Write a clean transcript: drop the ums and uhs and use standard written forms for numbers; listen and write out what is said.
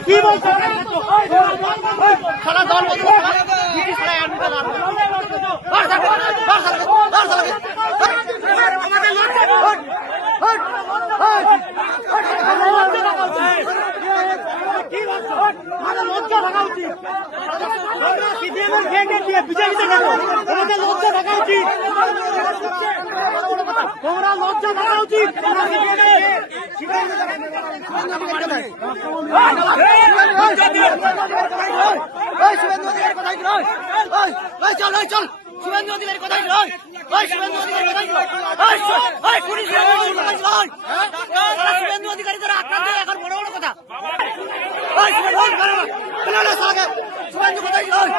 কি বলছো সারা দল লজ্জা থাকা উচিত। বিজেপিতে তোমাদের লজ্জা থাকা উচিত। তোমরা লজ্জা থাকা উচিত। চল শুভেন্দু অধিকারী কোথায় নয়? শুভেন্দু অধিকারী কোথায় নয়? শুভেন্দু অধিকারী তারা আক্রান্ত এখন বড় বড় কথা। শুভেন্দু কোথায় নয়?